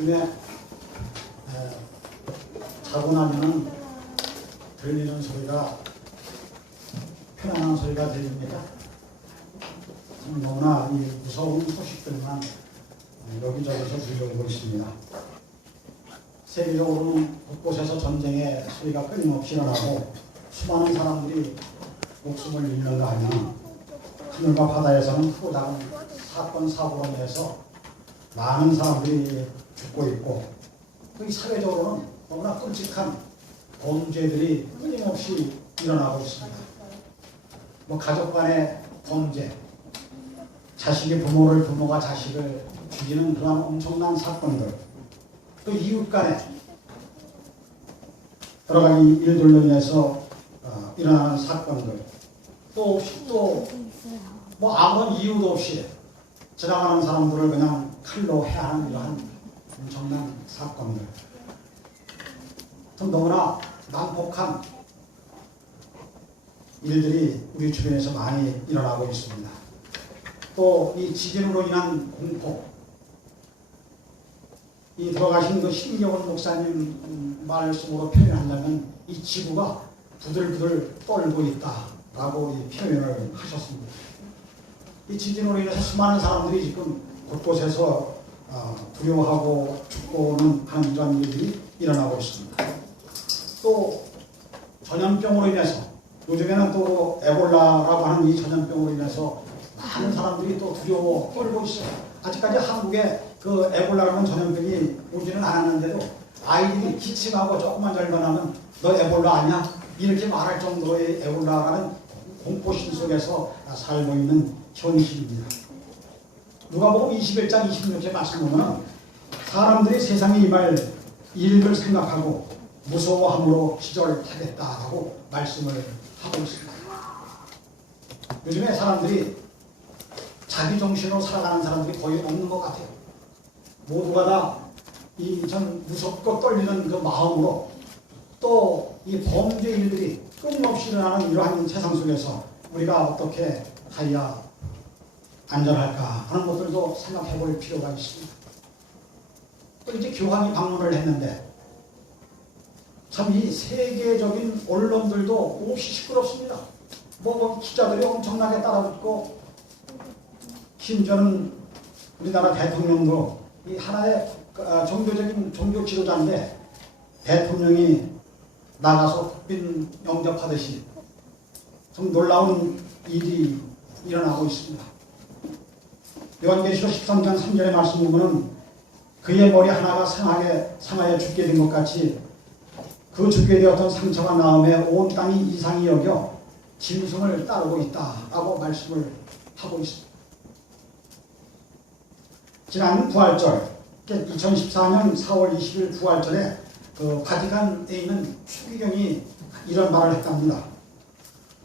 밤중에 자고 나면은 들리는 소리가 편안한 소리가 들립니다. 너무나 이 무서운 소식들만 여기저기서 들려오고 있습니다. 세계적으로는 곳곳에서 전쟁의 소리가 끊임없이 일어나고 수많은 사람들이 목숨을 잃는가 하면 하늘과 바다에서는 크고 작은 사건 사고로 인해서 많은 사람들이 죽고 있고 또 사회적으로는 너무나 끔찍한 범죄들이 끊임없이 일어나고 있습니다. 가족 간의 범죄, 자식이 부모를, 부모가 자식을 죽이는 그런 엄청난 사건들, 또 이웃 간에 여러 가지 일들로 인해서 일어나는 사건들, 또 아무런 이유도 없이 지나가는 사람들을 그냥 칼로 해하는 이러한 엄청난 사건들, 또 너무나 난폭한 일들이 우리 주변에서 많이 일어나고 있습니다. 또 이 지진으로 인한 공포, 이 돌아가신 그 신경원 목사님 말씀으로 표현한다면 이 지구가 부들부들 떨고 있다라고 이 표현을 하셨습니다. 이 지진으로 인해서 수많은 사람들이 지금 곳곳에서 두려워하고 죽고는 하는 이런 일들이 일어나고 있습니다. 또 전염병으로 인해서 요즘에는 또 에볼라라고 하는 이 전염병으로 인해서 많은 사람들이 또 두려워 떨고 있어요. 아직까지 한국에 그 에볼라라는 전염병이 오지는 않았는데도 아이들이 기침하고 조금만 절반하면 너 에볼라 아니야? 이렇게 말할 정도의 에볼라라는 공포심 속에서 살고 있는 현실입니다. 누가복음 21장 26절 말씀 보면 사람들이 세상에 임할 일을 생각하고 무서워함으로 기절하겠다라고 말씀을 하고 있습니다. 요즘에 사람들이 자기 정신으로 살아가는 사람들이 거의 없는 것 같아요. 모두가 다 이 전 무섭고 떨리는 그 마음으로 또 이 범죄 일들이 끊임없이 일어나는 이러한 세상 속에서 우리가 어떻게 하여야 안전할까 하는 것들도 생각해 볼 필요가 있습니다. 또 이제 교황이 방문을 했는데 참 이 세계적인 언론들도 몹시 시끄럽습니다. 기자들이 엄청나게 따라붙고 심지어는 우리나라 대통령도 이 하나의 종교적인 종교 지도자인데 대통령이 나가서 국빈 영접하듯이 좀 놀라운 일이 일어나고 있습니다. 요한계시록 13장 3절의 말씀 보면은 그의 머리 하나가 상하여 죽게 된 것 같이 그 죽게 되었던 상처가 나음에 온 땅이 이상히 여겨 짐승을 따르고 있다라고 말씀을 하고 있습니다. 지난 부활절, 2014년 4월 20일 부활절에 그 바티칸에 있는 추기경이 이런 말을 했답니다.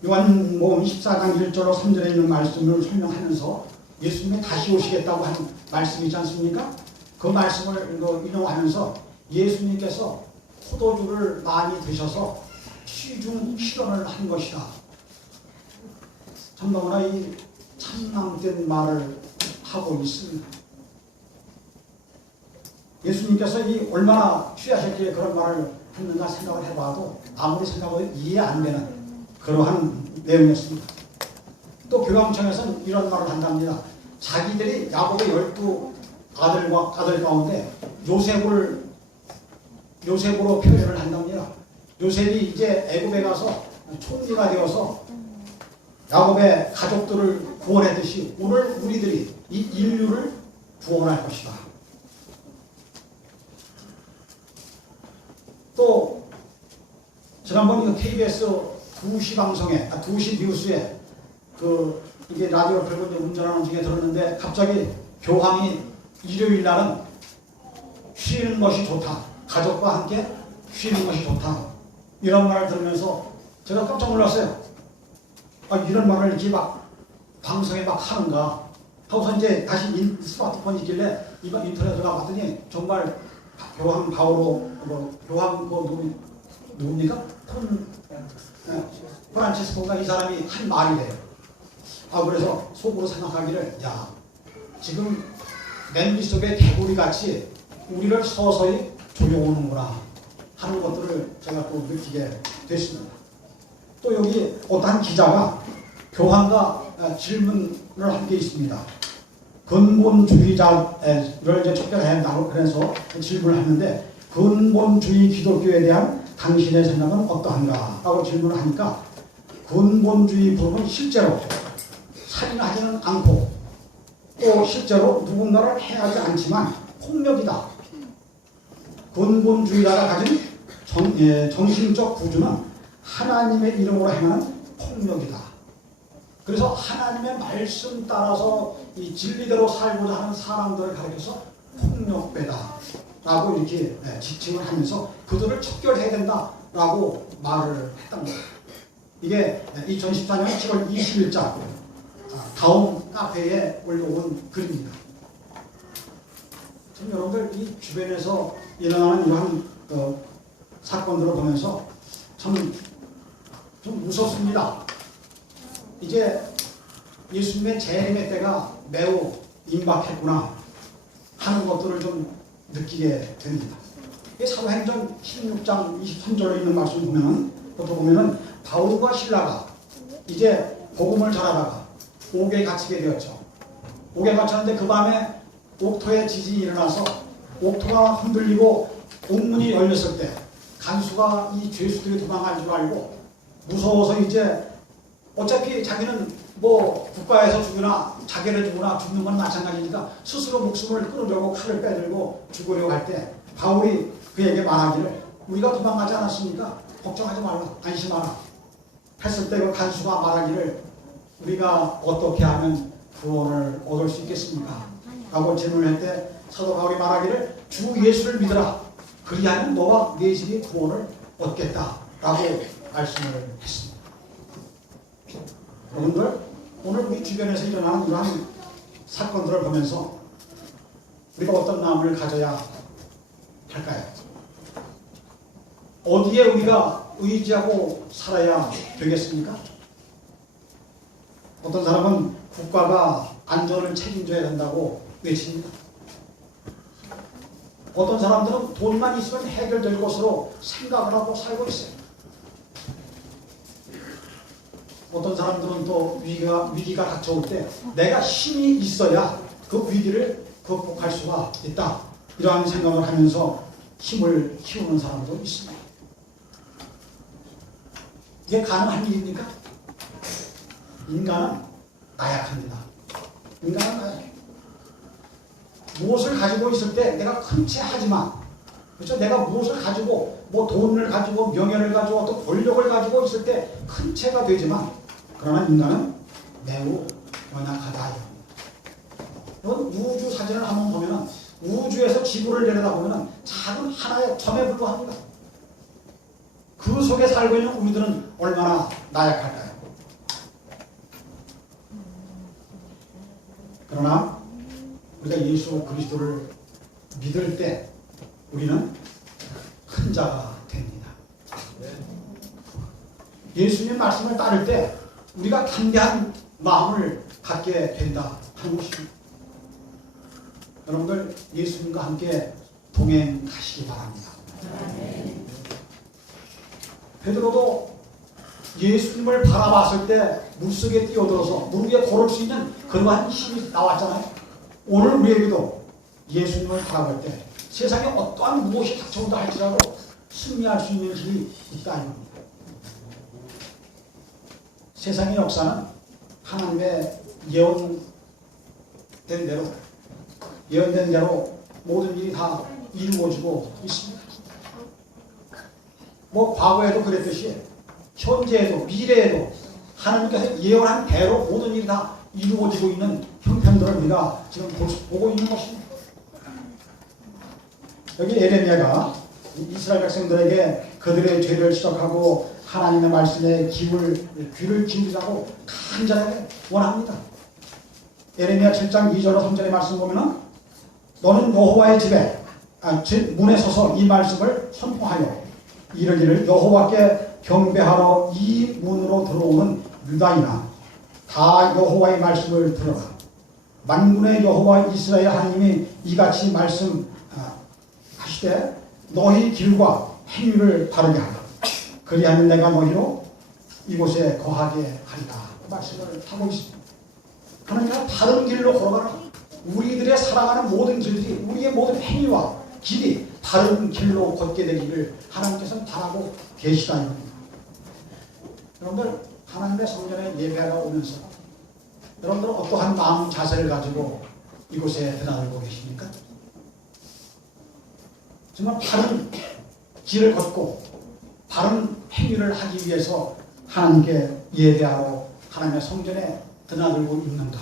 요한복음 14장 1절로 3절에 있는 말씀을 설명하면서 예수님이 다시 오시겠다고 하는 말씀이지 않습니까? 그 말씀을 인용하면서 예수님께서 포도주를 많이 드셔서 취중 실언을 한 것이다. 참 너무나 이 참남된 말을 하고 있습니다. 예수님께서 이 얼마나 취하셨기에 그런 말을 했는가 생각을 해봐도 아무리 생각해도 이해 안 되는 그러한 내용이었습니다. 또 교황청에서는 이런 말을 한답니다. 자기들이 야곱의 12 아들 가운데 요셉으로 표현을 한답니다. 요셉이 이제 애굽에 가서 총리가 되어서 야곱의 가족들을 구원했듯이 오늘 우리들이 이 인류를 구원할 것이다. 또 지난번 KBS 2시 방송에 2시 뉴스에 이게 라디오 들고 이제 운전하는 중에 들었는데 갑자기 교황이 일요일 날은 쉬는 것이 좋다. 가족과 함께 쉬는 것이 좋다. 이런 말을 들으면서 제가 깜짝 놀랐어요. 이런 말을 이렇게 막 방송에 막 하는가 하고서 이제 다시 스마트폰이 있길래 인터넷에 들어가봤더니 정말 교황 바오로 교황 누굽니까? 프란치스코가 이 사람이 한 말이래요. 그래서 속으로 생각하기를 지금 냄비 속에 개구리 같이 우리를 서서히 조여오는구나 하는 것들을 제가 또 느끼게 됐습니다. 또 여기 어떤 기자가 교황과 질문을 한 게 있습니다. 근본주의자를 이제 촉결해야 한다고 그래서 질문을 하는데 근본주의 기독교에 대한 당신의 생각은 어떠한가? 라고 질문을 하니까 근본주의 부름은 실제로 살인하지는 않고 또 실제로 누군가를 해하지 않지만 폭력이다. 근본주의자가 가진 정신적 구조는 하나님의 이름으로 행하는 폭력이다. 그래서 하나님의 말씀 따라서 이 진리대로 살고자 하는 사람들을 가리켜서 폭력배다 라고 이렇게 지칭을 하면서 그들을 척결해야 된다 라고 말을 했던 거예요. 이게 2014년 7월 20일자 다음 카페에 올려온 글입니다. 참 여러분들 이 주변에서 일어나는 이러한 사건들을 보면서 참 좀 무섭습니다. 이제 예수님의 재림의 때가 매우 임박했구나 하는 것들을 좀 느끼게 됩니다. 사도행전 16장 23절에 있는 말씀 보면은 바울과 실라가 이제 복음을 전하다가 옥에 갇히게 되었죠. 옥에 갇혔는데 그 밤에 옥토에 지진이 일어나서 옥토가 흔들리고 옥문이 열렸을 때 간수가 이 죄수들이 도망갈 줄 알고 무서워서 이제 어차피 자기는 뭐 국가에서 죽으나 자기를 죽으나 죽는 건 마찬가지니까 스스로 목숨을 끊으려고 칼을 빼들고 죽으려고 할 때 바울이 그에게 말하기를 우리가 도망가지 않았으니까 걱정하지 말라 안심하라 했을 때 그 간수가 말하기를 우리가 어떻게 하면 구원을 얻을 수 있겠습니까? 라고 질문을 할 때 사도 바울이 말하기를 주 예수를 믿으라 그리하면 너와 네 집이 구원을 얻겠다 라고 말씀을 했습니다. 여러분들 오늘 우리 주변에서 일어나는 이러한 사건들을 보면서 우리가 어떤 마음을 가져야 할까요? 어디에 우리가 의지하고 살아야 되겠습니까? 어떤 사람은 국가가 안전을 책임져야 된다고 외칩니다. 어떤 사람들은 돈만 있으면 해결될 것으로 생각을 하고 살고 있어요. 어떤 사람들은 또 위기가 닥쳐올 때 내가 힘이 있어야 그 위기를 극복할 수가 있다. 이러한 생각을 하면서 힘을 키우는 사람도 있습니다. 이게 가능한 일입니까? 인간은 나약합니다. 인간은 나약해요. 무엇을 가지고 있을 때 내가 큰 채 하지만 그렇죠? 내가 무엇을 가지고 뭐 돈을 가지고 명예를 가지고 또 권력을 가지고 있을 때 큰 채가 되지만 그러나 인간은 매우 연약하다. 여러분 우주 사진을 한번 보면 우주에서 지구를 내려다보면 작은 하나의 점에 불과합니다. 그 속에 살고 있는 우리들은 얼마나 나약할까요? 그러나 우리가 예수 그리스도를 믿을 때 우리는 큰 자가 됩니다. 예수님 말씀을 따를 때 우리가 담대한 마음을 갖게 된다 하는 것입니다. 여러분들 예수님과 함께 동행하시기 바랍니다. 베드로도 예수님을 바라봤을 때 물속에 뛰어들어서 물 위에 걸을 수 있는 그러한 힘이 나왔잖아요. 오늘 우리에게도 예수님을 바라볼 때 세상에 어떠한 무엇이 닥쳐온다 할지라도 승리할 수 있는 힘이 있다 이겁니다. 세상의 역사는 하나님의 예언된 대로 모든 일이 다 이루어지고 있습니다. 뭐 과거에도 그랬듯이 현재에도 미래에도 하나님께서 예언한 대로 모든 일이 다 이루어지고 있는 형편들을 우리가 지금 보고 있는 것입니다. 여기 에레미야가 이스라엘 백성들에게 그들의 죄를 지적하고 하나님의 말씀에 귀를 기울이자고 간절하게 원합니다. 에레미야 7장 2절로 3절의 말씀 보면은 너는 여호와의 집에 문에 서서 이 말씀을 선포하여 이르기를 여호와께 경배하러 이 문으로 들어오는 유다인아 다 여호와의 말씀을 들어라. 만군의 여호와 이스라엘 하나님이 이같이 하시되 너희 길과 행위를 바르게 하라. 그리하면 내가 너희로 이곳에 거하게 하리라. 말씀을 하고 있습니다. 하나님은 바른 길로 걸어가라. 우리들의 살아가는 모든 길들이 우리의 모든 행위와 길이 바른 길로 걷게 되기를 하나님께서는 바라고 계시다는 겁니다. 여러분들 하나님의 성전에 예배하러 오면서 여러분들은 어떠한 마음 자세를 가지고 이곳에 드나들고 계십니까? 정말 바른 길을 걷고 바른 행위를 하기 위해서 하나님께 예배하러 하나님의 성전에 드나들고 있는가?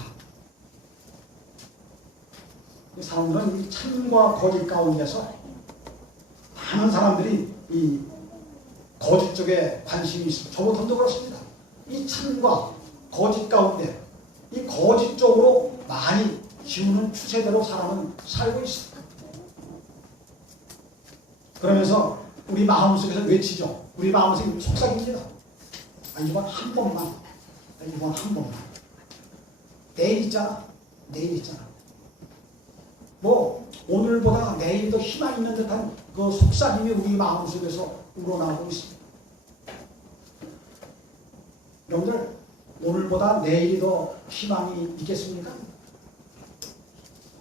사람들은 이 참과 거짓 가운데서 많은 사람들이 이 거짓 쪽에 관심이 있습니다. 저부터도 그렇습니다. 이 참과 거짓 가운데 이 거짓 쪽으로 많이 기우는 추세대로 사람은 살고 있습니다. 그러면서 우리 마음속에서 외치죠. 우리 마음속에 속삭입니다. 이번 한 번만, 이번 한 번만. 내일 있잖아. 내일 있잖아. 뭐 오늘보다 내일 더 희망 있는 듯한 그 속삭임이 우리 마음속에서 우러나오고 있습니다. 여러분들 오늘보다 내일이 더 희망이 있겠습니까?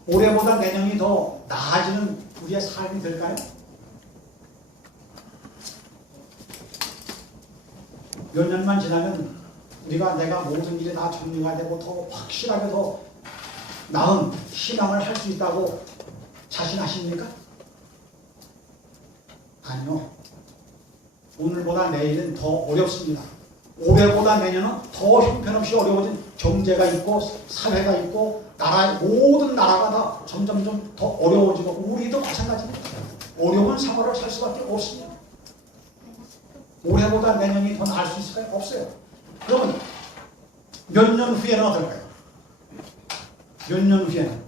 올해보다 내년이 더 나아지는 우리의 삶이 될까요? 몇 년만 지나면 내가 모든 일이 다 정리가 되고 더 확실하게 더 나은 희망을 할 수 있다고 자신하십니까? 아니요. 오늘보다 내일은 더 어렵습니다. 올해보다 내년은 더 형편없이 어려워진 경제가 있고 사회가 있고 모든 나라가 다 점점점 더 어려워지고 우리도 마찬가지입니다. 어려운 생활을 살 수밖에 없습니다. 올해보다 내년이 더 나을 수 있을까요? 없어요. 그러면 몇 년 후에는 어떨까요? 몇 년 후에는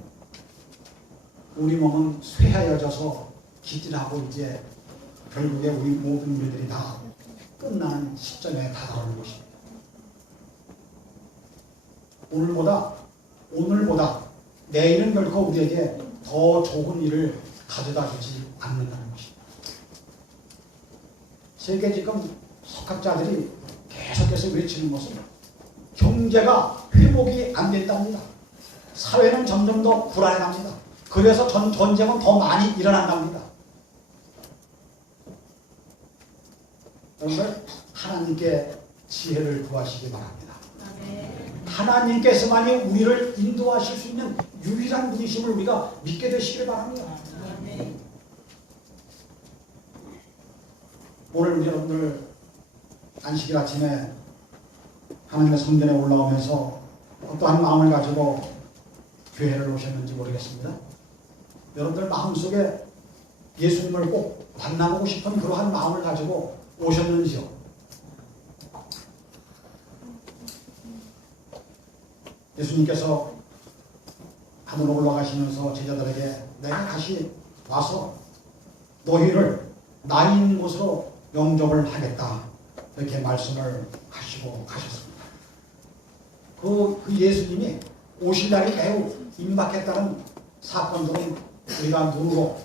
우리 몸은 쇠하여져서 기질하고 이제 결국에 우리 모든 일들이 다 끝나는 시점에 다다르는 것입니다. 오늘보다 내일은 결코 우리에게 더 좋은 일을 가져다 주지 않는다는 것입니다. 세계 지금 석학자들이 계속해서 외치는 것은 경제가 회복이 안 된답니다. 사회는 점점 더 불안해합니다. 그래서 전쟁은 더 많이 일어난답니다. 여러분들 하나님께 지혜를 구하시기 바랍니다. 하나님께서만이 우리를 인도하실 수 있는 유일한 분이심을 우리가 믿게 되시길 바랍니다. 오늘 우리 여러분들 안식일 아침에 하나님의 성전에 올라오면서 어떠한 마음을 가지고 교회를 오셨는지 모르겠습니다. 여러분들 마음속에 예수님을 꼭 만나보고 싶은 그러한 마음을 가지고 오셨는지요? 예수님께서 하늘로 올라가시면서 제자들에게 내가 다시 와서 너희를 나 있는 곳으로 영접을 하겠다 이렇게 말씀을 하시고 가셨습니다. 그 예수님이 오실 날이 매우 임박했다는 사건들은 우리가 눈으로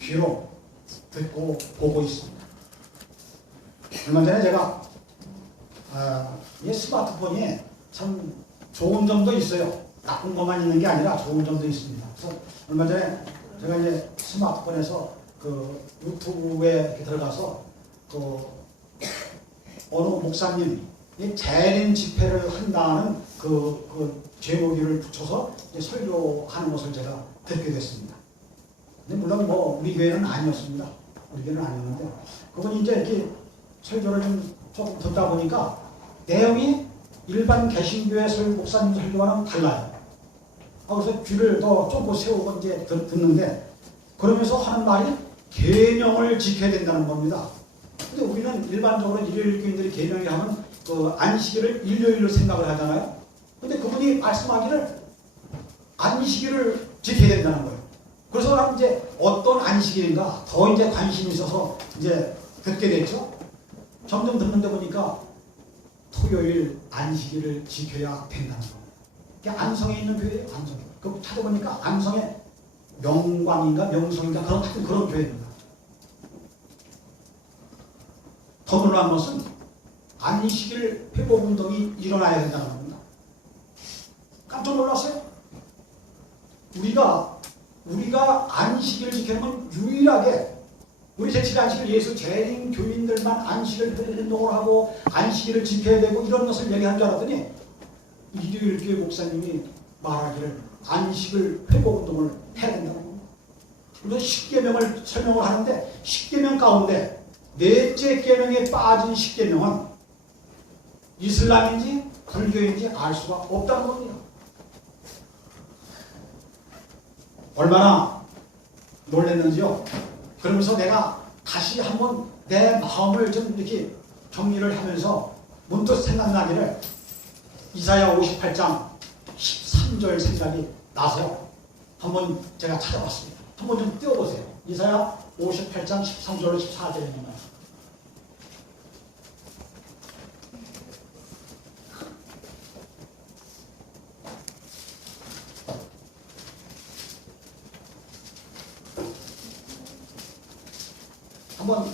귀로 듣고 보고 있습니다. 얼마 전에 제가 이 스마트폰이 참 좋은 점도 있어요. 나쁜 것만 있는 게 아니라 좋은 점도 있습니다. 그래서 얼마 전에 제가 이제 스마트폰에서 그 유튜브에 들어가서 그 어느 목사님이 재림 집회를 한다는 그 제목을 붙여서 이제 설교하는 것을 제가 듣게 됐습니다. 근데 물론 뭐 우리 교회는 아니었습니다. 우리 교회는 아니었는데 그분이 이제 이렇게 설교를 좀 조금 듣다 보니까 내용이 일반 개신교회 목사님 설교와는 달라요. 그래서 귀를 더 쫑긋 세우고 이제 듣는데 그러면서 하는 말이 계명을 지켜야 된다는 겁니다. 근데 우리는 일반적으로 일요일교인들이 계명이 하면 그 안식일을 일요일로 생각을 하잖아요. 근데 그분이 말씀하기를 안식일을 지켜야 된다는 거예요. 그래서 이제 어떤 안식일인가 더 이제 관심이 있어서 이제 듣게 됐죠. 점점 듣는데 보니까 토요일 안식일을 지켜야 된다는 겁니다. 안성에 있는 교회예요. 안성에. 그 찾아보니까 안성에 명광인가 명성인가 그런 교회입니다. 더 놀라운 것은 안식일 회복운동이 일어나야 된다는 겁니다. 깜짝 놀랐어요. 우리가 안식일을 지키면 유일하게 우리 제칠 안식일 예수 재림 교인들만 안식일 회복운동을 하고 안식일을 지켜야 되고 이런 것을 얘기한 줄 알았더니 일요일 교회 목사님이 말하기를 안식일 회복운동을 해야 된다고 합니다. 그래서 10계명을 설명을 하는데 10계명 가운데 넷째 계명에 빠진 10계명은 이슬람인지 불교인지 알 수가 없다는 겁니다. 얼마나 놀랐는지요. 그러면서 내가 다시 한번 내 마음을 좀 이렇게 정리를 하면서 문득 생각나기를 이사야 58장 13절 생각이 나서 한번 제가 찾아봤습니다. 한번 좀 띄워보세요. 이사야 58장 13절 14절입니다. 한번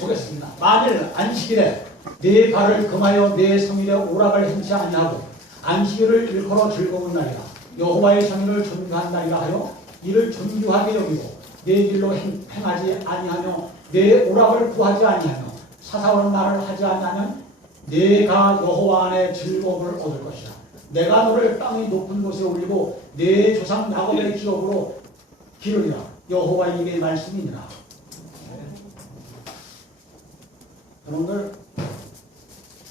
보겠습니다. 만일 안식일에 네 발을 금하여 네 성일에 오락을 행치 아니하고 안식일을 일컬어 즐거운 날이라 여호와의 성일을 존귀한 날이라 하여 이를 존귀하게 여기고 네 길로 행하지 아니하며 네 오락을 구하지 아니하며 사사오는 말을 하지 아니하면 네가 여호와 안에 즐거움을 얻을 것이라. 내가 너를 땅의 높은 곳에 올리고 네 조상 야곱의 기업으로 기르리라. 여호와 입의 말씀이니라. 여러분들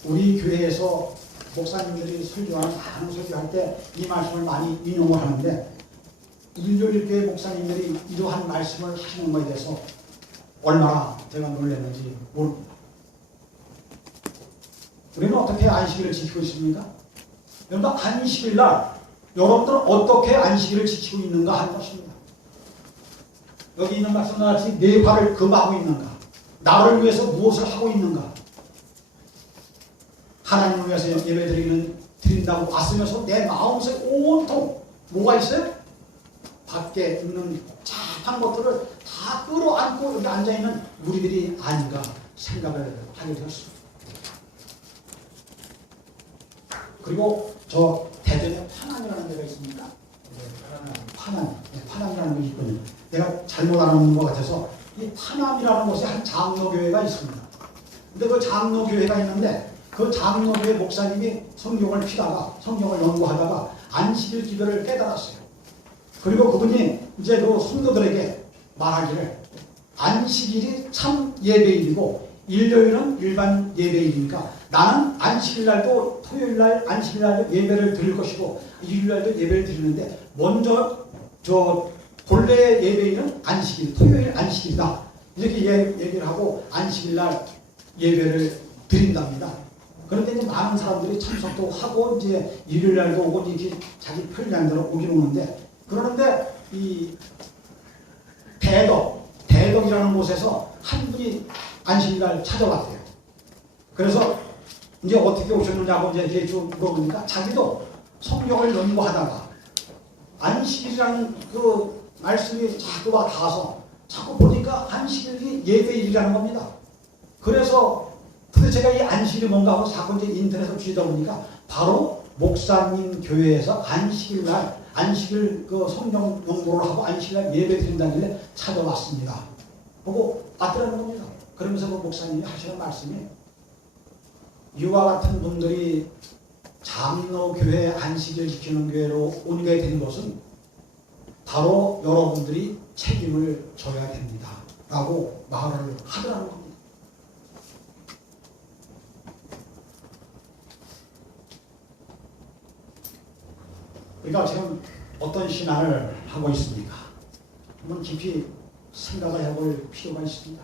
우리 교회에서 목사님들이 설교하는 많은 설교할 때 이 말씀을 많이 인용을 하는데 일요일 교회 목사님들이 이러한 말씀을 하시는 것에 대해서 얼마나 제가 놀랐는지 모릅니다. 우리는 어떻게 안식일을 지키고 있습니까? 여러분 안식일 날 여러분들은 어떻게 안식일을 지키고 있는가 하는 것입니다. 여기 있는 말씀과 같이 네 발을 금하고 있는가? 나를 위해서 무엇을 하고 있는가? 하나님을 위해서 예배 드린다고 왔으면서 내 마음속에 온통 뭐가 있어요? 밖에 있는 착한 것들을 다 끌어안고 여기 앉아있는 우리들이 아닌가 생각을 하게 되었습니다. 그리고 저 대전에 파남이라는 데가 있습니다. 파남이라는 곳이 있거든요. 내가 잘못 알아놓은 것 같아서 이 파남이라는 곳에 한 장로교회가 있습니다. 근데 그 장로교회가 있는데 그 장로교회 목사님이 성경을 피다가 성경을 연구하다가 안식일 기도를 깨달았어요. 그리고 그분이 이제 그 성도들에게 말하기를 안식일이 참 예배일이고 일요일은 일반 예배일이니까 나는 안식일날도 토요일날 안식일날도 예배를 드릴 것이고 일요일날도 예배를 드리는데 먼저 저 본래 예배일은 안식일, 토요일 안식일이다. 이렇게 얘기를 하고 안식일날 예배를 드린답니다. 그런데 이제 많은 사람들이 참석도 하고 이제 일요일날도 오고 이렇게 자기 편리한 대로 오긴 오는데 그러는데 이 대덕이라는 곳에서 한 분이 안식일날 찾아왔대요. 그래서 이제 어떻게 오셨느냐고 이제 좀 물어보니까 자기도 성경을 연구하다가 안식일이라는 그 말씀이 자꾸 닿아서 자꾸 보니까 안식일이 예배일이라는 겁니다. 그래서 도대체가 이 안식일이 뭔가 하고 자꾸 이제 인터넷을 뒤지다 보니까 바로 목사님 교회에서 안식일날 안식일 그 성경 연구를 하고 안식일날 예배 드린다길래 찾아왔습니다. 보고 왔더라는 겁니다. 그러면서 그 목사님이 하시는 말씀이 이와 같은 분들이 장로교회 안식일 지키는 교회로 오게 된 것은 바로 여러분들이 책임을 져야 됩니다. 라고 말을 하더라는 겁니다. 우리가 지금 어떤 신앙을 하고 있습니까? 한번 깊이 생각을 해볼 필요가 있습니다.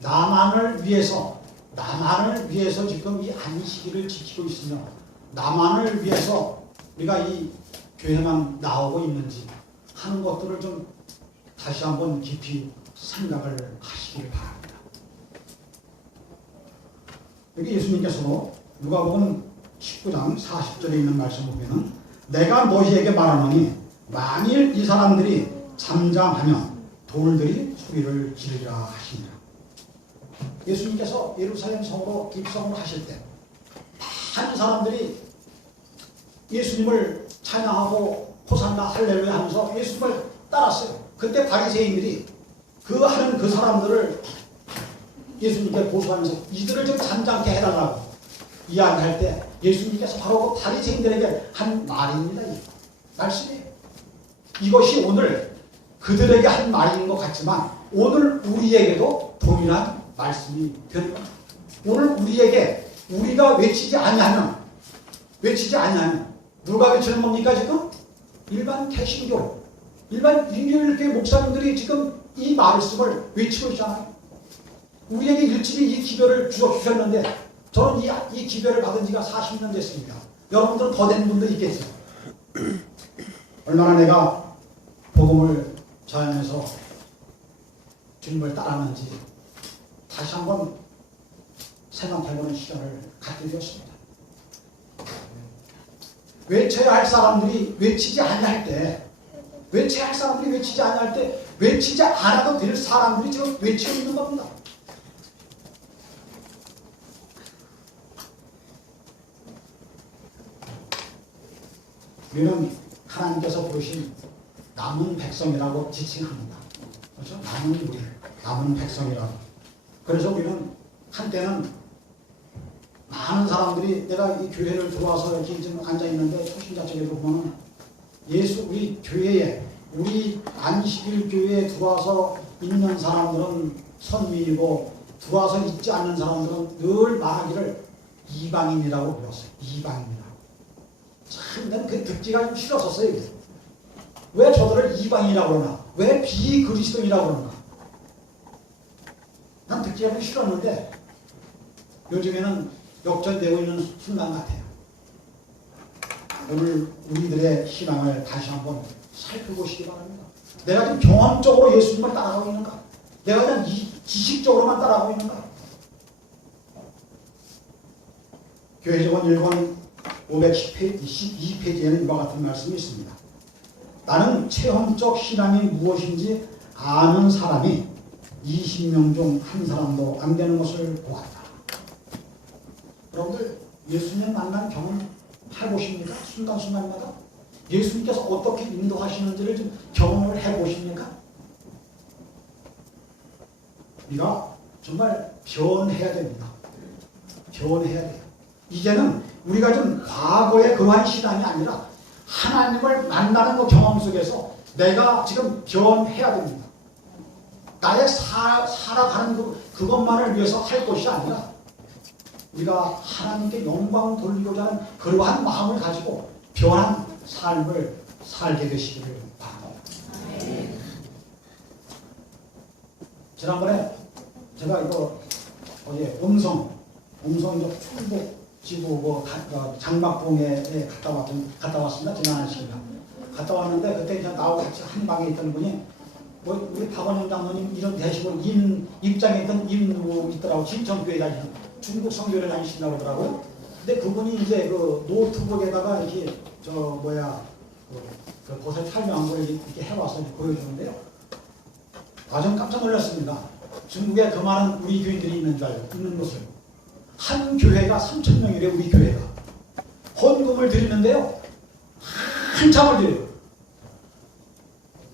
나만을 위해서 지금 이 안식일을 지키고 있으며 나만을 위해서 우리가 이 교회만 나오고 있는지 하는 것들을 좀 다시 한번 깊이 생각을 하시길 바랍니다. 여기 예수님께서 누가복음 19장 40절에 있는 말씀 보면은 내가 너희에게 말하노니 만일 이 사람들이 잠잠하면 돌들이 소리를 지르리라 하시니라. 예수님께서 예루살렘 성으로 입성을 하실 때 많은 사람들이 예수님을 찬양하고 호산나 할렐루야 하면서 예수님을 따랐어요. 그때 바리새인들이 하는 그 사람들을 예수님께 고소하면서 이들을 좀 잠잠게 해달라고 이야기할 때 예수님께서 바로 그 바리새인들에게 한 말입니다. 이 말씀이에요. 이것이 오늘 그들에게 한 말인 것 같지만 오늘 우리에게도 동일한 말씀이 되는 겁니다. 오늘 우리에게 우리가 외치지 아니하면 누가 외치는 겁니까 지금? 일반 개신교, 일반 인류일교회 목사님들이 지금 이 말씀을 외치고 있잖아요. 우리에게 일찍이 이 기별을 주셨는데 저는 이 기별을 받은 지가 40년 됐습니다. 여러분들은 더 된 분도 있겠죠. 얼마나 내가 복음을 전하면서 주님을 따르는지 다시 한번 생각해보는 시간을 갖게 되었습니다. 외쳐야 할 사람들이 외치지 아니할 때, 외치지 않아도 될 사람들이 지금 외치고 있는 겁니다. 우리는 하나님께서 부르신 남은 백성이라고 지칭합니다. 그렇죠? 남은 백성이라고. 그래서 우리는 한때는 많은 사람들이 내가 이 교회를 들어와서 이렇게 지금 앉아있는데 초신자 쪽에도 보면 우리 교회에, 우리 안식일 교회에 들어와서 있는 사람들은 선민이고 들어와서 있지 않는 사람들은 늘 말하기를 이방인이라고 불렀어요. 이방인이라고. 참, 나는 그 듣기가 좀 싫었었어요. 왜 저들을 이방인이라고 그러나? 왜 비그리스도인이라고 그러나? 난 듣기가 좀 싫었는데 요즘에는 역전되고 있는 순간 같아요. 오늘 우리들의 신앙을 다시 한번 살펴보시기 바랍니다. 내가 좀 경험적으로 예수님을 따라가고 있는가? 내가 그냥 지식적으로만 따라가고 있는가? 교회적원 1권 512페이지에는 이와 같은 말씀이 있습니다. 나는 체험적 신앙이 무엇인지 아는 사람이 20명 중 한 사람도 안 되는 것을 보았다. 여러분들 예수님 만난 경험 해보십니까? 순간순간마다 예수님께서 어떻게 인도하시는지를 좀 경험을 해보십니까? 우리가 정말 변해야 됩니다. 변해야 돼요. 이제는 우리가 좀 과거의 그러한 신앙이 아니라 하나님을 만나는 그 경험 속에서 내가 지금 변해야 됩니다. 나의 살아가는 그것만을 위해서 할 것이 아니라 우리가 하나님께 영광 돌리고자 하는 그러한 마음을 가지고 변한 삶을 살게 되시기를 바랍니다. 지난번에 제가 이거 어제 음성 충북 지구 장막봉에 갔다 왔습니다. 지난 시기가 갔다 왔는데 그때 그냥 나하고 같이 한 방에 있던 분이 우리 박원영 장로님 이런 대식으로 입장에 있던 임누 있더라고. 진천교회 다니는 중국 성교를 다니신다고 그러더라고요. 근데 그분이 이제 그 노트북에다가 이렇게 곳에 설명한 걸 이렇게 해와서 이렇게 보여주는데요. 전 깜짝 놀랐습니다. 중국에 그 많은 우리 교인들이 있는 곳을 한 교회가 3,000명이래. 우리 교회가 헌금을 드리는데요, 한참을 드려요.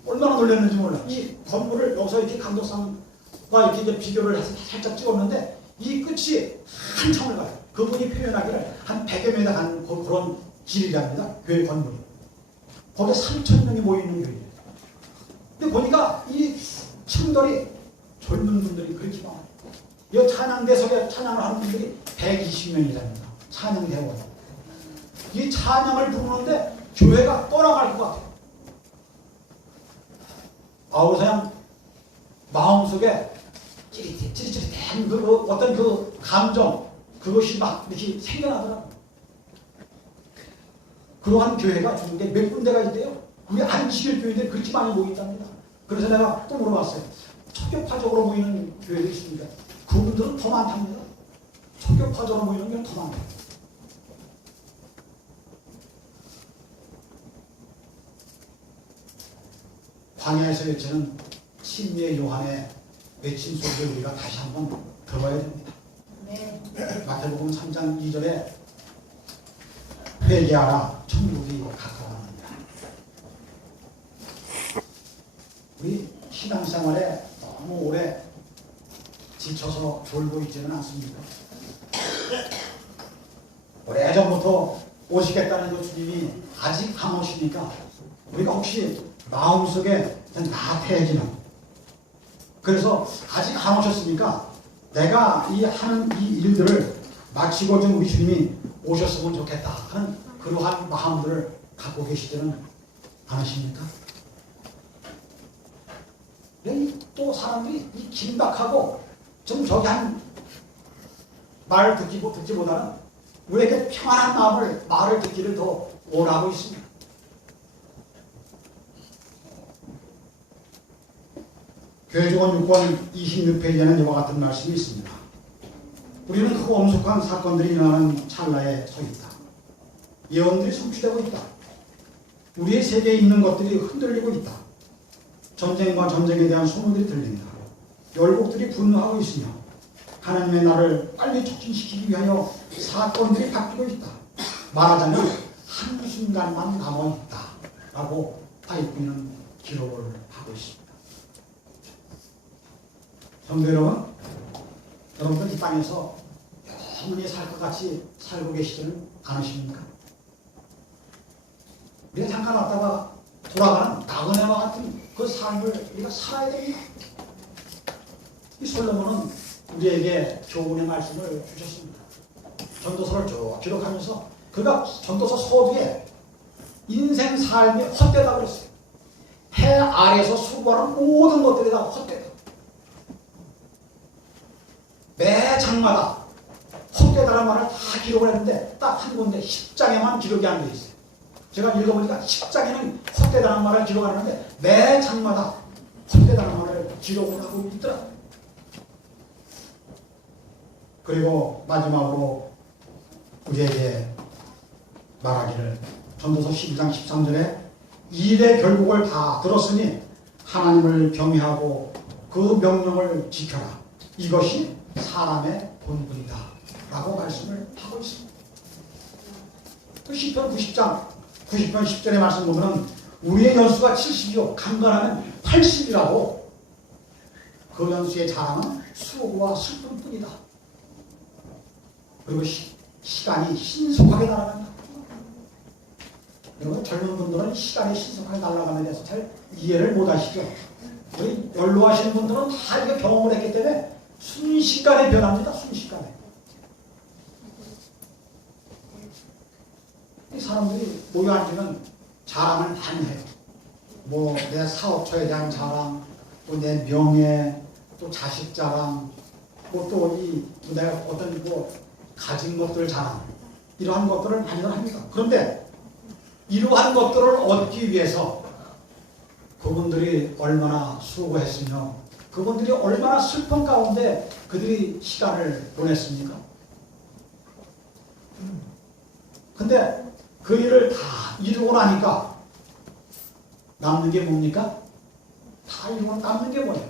얼마나 놀랐는지 몰라. 이 건물을 여기서 이렇게 감독상과 이렇게 이제 비교를 해서 살짝 찍었는데 이 끝이 한참을 가요. 그분이 표현하기를 한 100여 미터 간 그런 길이랍니다. 교회 건물이. 거기에 3,000명이 모이는 교회예요. 근데 보니까 이 층들이 젊은 분들이 그렇게 많아요. 이 찬양대석에 찬양을 하는 분들이 120명이랍니다. 찬양대원. 이 찬양을 부르는데 교회가 떠나갈 것 같아요. 그냥 마음속에 찌릿찌릿한 어떤 그 감정, 그것이 막 이렇게 생겨나더라고요. 그러한 교회가 중국에 몇 군데가 있대요. 우리 안식일 교회들이 그렇게 많이 모인답니다. 그래서 내가 또 물어봤어요. 척격파적으로 모이는 교회도 있습니다. 그분들은 더 많답니다. 척격파적으로 모이는 게 더 많아요. 광야에서 외치는 침례 요한의 외친 소리를 우리가 다시 한번 들어야 됩니다. 네. 마태복음 3장 2절에 회개하라 천국이 가까웠느니라. 우리 신앙생활에 너무 오래 지쳐서 졸고 있지는 않습니까? 오래전부터 오시겠다는 그 주님이 아직 안 오시니까 우리가 혹시 마음속에 나태해지는, 그래서 아직 안 오셨으니까 내가 하는 이 일들을 마치고 좀 우리 주님이 오셨으면 좋겠다 하는 그러한 마음들을 갖고 계시지는 않으십니까? 또 사람들이 이 긴박하고 좀 저기 한 말을 듣기보다는 우리에게 평안한 말을 듣기를 더 원하고 있습니다. 교회종원 6권 26페이지에는 이와 같은 말씀이 있습니다. 우리는 그 엄숙한 사건들이 일어나는 찰나에 서 있다. 예언들이 성취되고 있다. 우리의 세계에 있는 것들이 흔들리고 있다. 전쟁과 전쟁에 대한 소문들이 들린다. 열국들이 분노하고 있으며 하나님의 나라를 빨리 촉진시키기 위하여 사건들이 바뀌고 있다. 말하자면 한순간만 남아있다 라고 파이프는 기록을 하고 있습니다. 성도 여러분, 여러분들 이 땅에서 영원히 살 것 같이 살고 계시지는 않으십니까? 우리가 잠깐 왔다가 돌아가는 나그네와 같은 그 삶을 우리가 살아야 됩니다. 이 솔로몬은 우리에게 교훈의 말씀을 주셨습니다. 전도서를 쭉 기록하면서 그가 전도서 서두에 인생 삶이 헛되다 그랬어요. 해 아래에서 수고하는 모든 것들이 다 헛되다. 매 장마다 헛되다라는 말을 다 기록을 했는데 딱 한 군데 10장에만 기록이 안 돼 있어요. 제가 읽어보니까 10장에는 헛되다는 말을 기록하는데 매 장마다 헛되다는 말을 기록을 하고 있더라고요. 그리고 마지막으로 우리에게 말하기를 전도서 12장 13절에 일의 결국을 다 들었으니 하나님을 경외하고 그 명령을 지켜라. 이것이 사람의 본분이다 라고 말씀을 하고 있습니다. 그 시편 90장 90편 10절의 말씀 보면 우리의 연수가 70이요 강건하면 80이라고 그 연수의 자랑은 수고와 슬픔뿐이다. 그리고 시간이 신속하게 날아간다. 여러분 젊은 분들은 시간이 신속하게 날아가는 데서 잘 이해를 못 하시죠. 우리 연로하시는 분들은 다 이거 경험을 했기 때문에 순식간에 변합니다. 순식간에. 이 사람들이 모여 앉으면 자랑을 많이 해요. 뭐 내 사업처에 대한 자랑, 또 내 명예, 또 자식 자랑, 또 내가 어떤 가진 것들 자랑, 이러한 것들을 많이들 합니다. 그런데 이러한 것들을 얻기 위해서 그분들이 얼마나 수고했으며 그분들이 얼마나 슬픔 가운데 그들이 시간을 보냈습니까? 근데 그 일을 다 이루고 나니까 남는 게 뭡니까? 다 이루고 남는 게 뭐예요?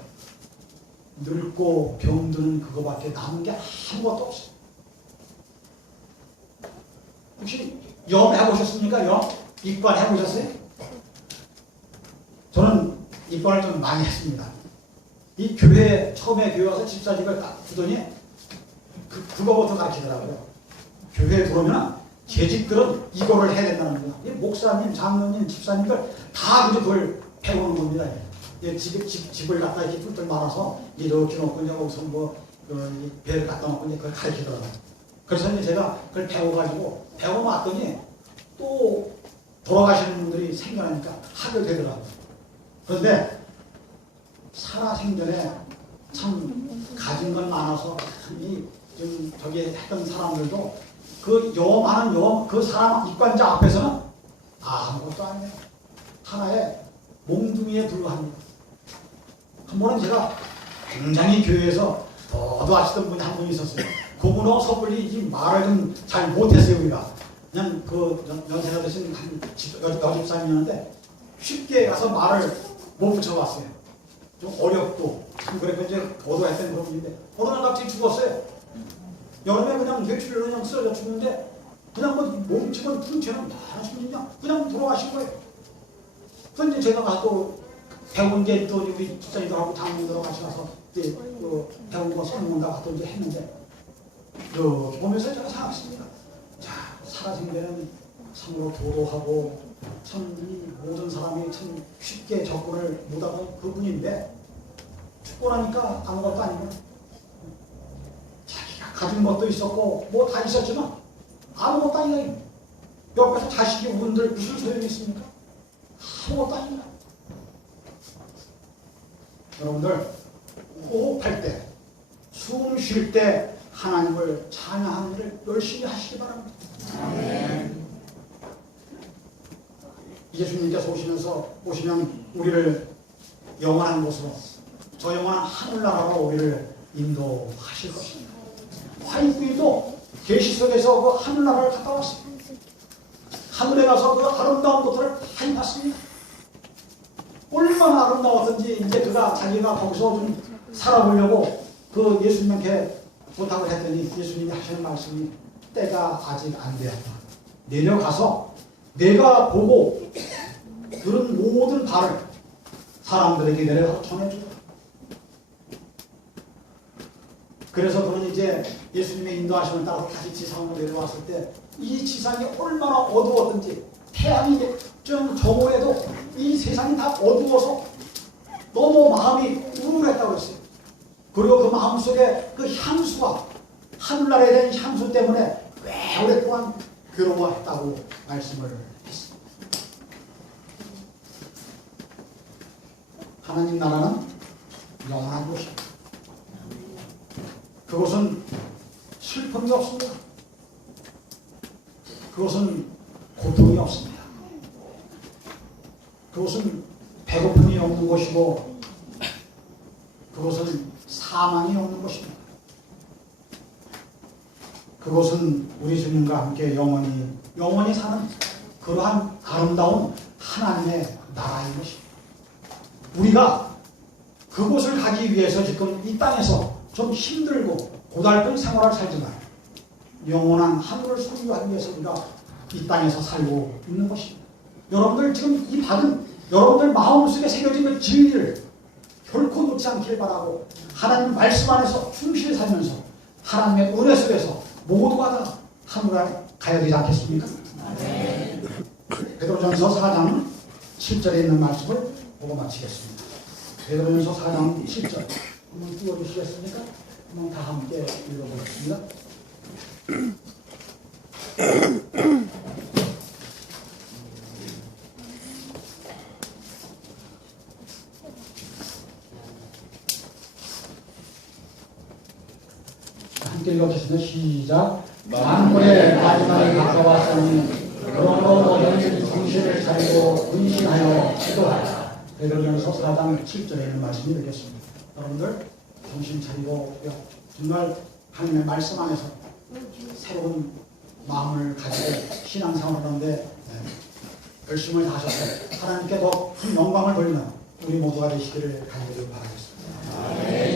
늙고 병드는 그거밖에 남은 게 아무것도 없어요. 혹시 염 해보셨습니까? 염? 입관 해보셨어요? 저는 입관을 좀 많이 했습니다. 이 처음에 교회 와서 집사직을 딱 주더니 그거부터 가르치더라고요. 교회에 들어오면 재직들은 이거를 해야 된다는 거예요. 목사님, 장로님, 집사님들 다 그걸 배우는 겁니다. 집을 갖다 이렇게 뚫들 말아서 이렇게 놓고 이제 거기서 배를 갖다 놓고 이제 그걸 가르치더라고요. 그래서 이제 제가 그걸 배워가지고 배우고 왔더니 또 돌아가시는 분들이 생겨나니까 하게 되더라고요. 그런데 살아생전에 참 가진 건 많아서 좀 저기 했던 사람들도 많은 그 사람 입관자 앞에서는 아무것도 아니에요. 하나의 몽둥이에 불과합니다. 한 번은 제가 굉장히 교회에서 도도하시던 분이 한 분이 있었어요. 그분하고 섣불리 말을 좀 잘 못했어요. 우리가 그냥 연세가 되신 여집사님이었는데 쉽게 가서 말을 못 붙여봤어요. 좀 어렵고 참 그래서 이제 어두웠던 그런 분인데 어느 날 갑자기 죽었어요. 여름에 그냥 뇌출혈로 그냥 쓰러져 죽는데 그냥 뭐 몸집은 풍채는 많으시면 그냥 돌아가신 거예요. 그런데 제가 가서 배운 게 또 우리 집사님들하고 장모님들하고 같이 가서 이제 배운 거 설문다 가서 이제 했는데 보면서 제가 생각했습니다. 자, 살아생전에는 참으로 도도하고 참 이 모든 사람이 참 쉽게 접근을 못하던 그분인데 죽고 나니까 아무것도 아니고 자기가 가진 것도 있었고 뭐 다 있었지만 아무것도 아니다. 옆에서 자식이 운들 무슨 소용이 있습니까? 아무것도 아닙니다. 여러분들 호흡할 때, 숨 쉴 때 하나님을 찬양하는 일을 열심히 하시기 바랍니다. 아멘. 예수님께서 오시면 우리를 영원한 곳으로, 저 영원한 하늘나라로 우리를 인도하실 것입니다. 화인부인도 계시 속에서 그 하늘나라를 갔다 왔습니다. 하늘에 가서 그 아름다운 것들을 많이 봤습니다. 얼마나 아름다웠던지 이제 자기가 거기서 좀 살아보려고 그 예수님께 부탁을 했더니 예수님이 하시는 말씀이 때가 아직 안 되었다. 내려가서 내가 보고 들은 모든 바를 사람들에게 내려가서 전해주라. 그래서 그는 이제 예수님의 인도하심을 따라서 다시 지상으로 내려왔을 때 이 지상이 얼마나 어두웠던지 태양이 좀 저물에도 이 세상이 다 어두워서 너무 마음이 우울했다고 했어요. 그리고 그 마음속에 그 향수가 하늘나라에 대한 향수 때문에 꽤 오랫동안 괴로워했다고 말씀을 했습니다. 하나님 나라는 영원한 곳입니다. 그곳은 슬픔이 없습니다. 그곳은 고통이 없습니다. 그곳은 배고픔이 없는 곳이고 그곳은 사망이 없는 곳입니다. 그곳은 우리 주님과 함께 영원히 사는 그러한 아름다운 하나님의 나라인 것입니다. 우리가 그곳을 가기 위해서 지금 이 땅에서 좀 힘들고 고달픈 생활을 살지만 영원한 하늘을 소유하기 위해서 우리가 이 땅에서 살고 있는 것입니다. 여러분들 지금 이 받은 여러분들 마음속에 새겨진 그 진리를 결코 놓지 않길 바라고 하나님 말씀 안에서 충실히 살면서 하나님의 은혜 속에서 모두가 다 하늘에 가야 되지 않겠습니까? 네. 베드로전서 4장 7절에 있는 말씀을 보고 마치겠습니다. 베드로전서 4장 7절 한번 띄워주시겠습니까? 한번 다 함께 읽어보겠습니다. 함께 읽어주시면 시작. 만물의 마지막이 가까웠으니 그러므로 너희는 정신을 차리고 근신하여 기도하라. 베드로전서 4장 7절에 있는 말씀이 되겠습니다. 여러분들 정신 차리고 정말 하나님의 말씀 안에서 새로운 마음을 가지고 신앙생활을 하는데 열심을 다하셔서 하나님께 더 큰 영광을 돌리는 우리 모두가 되시기를 간절히 바라겠습니다.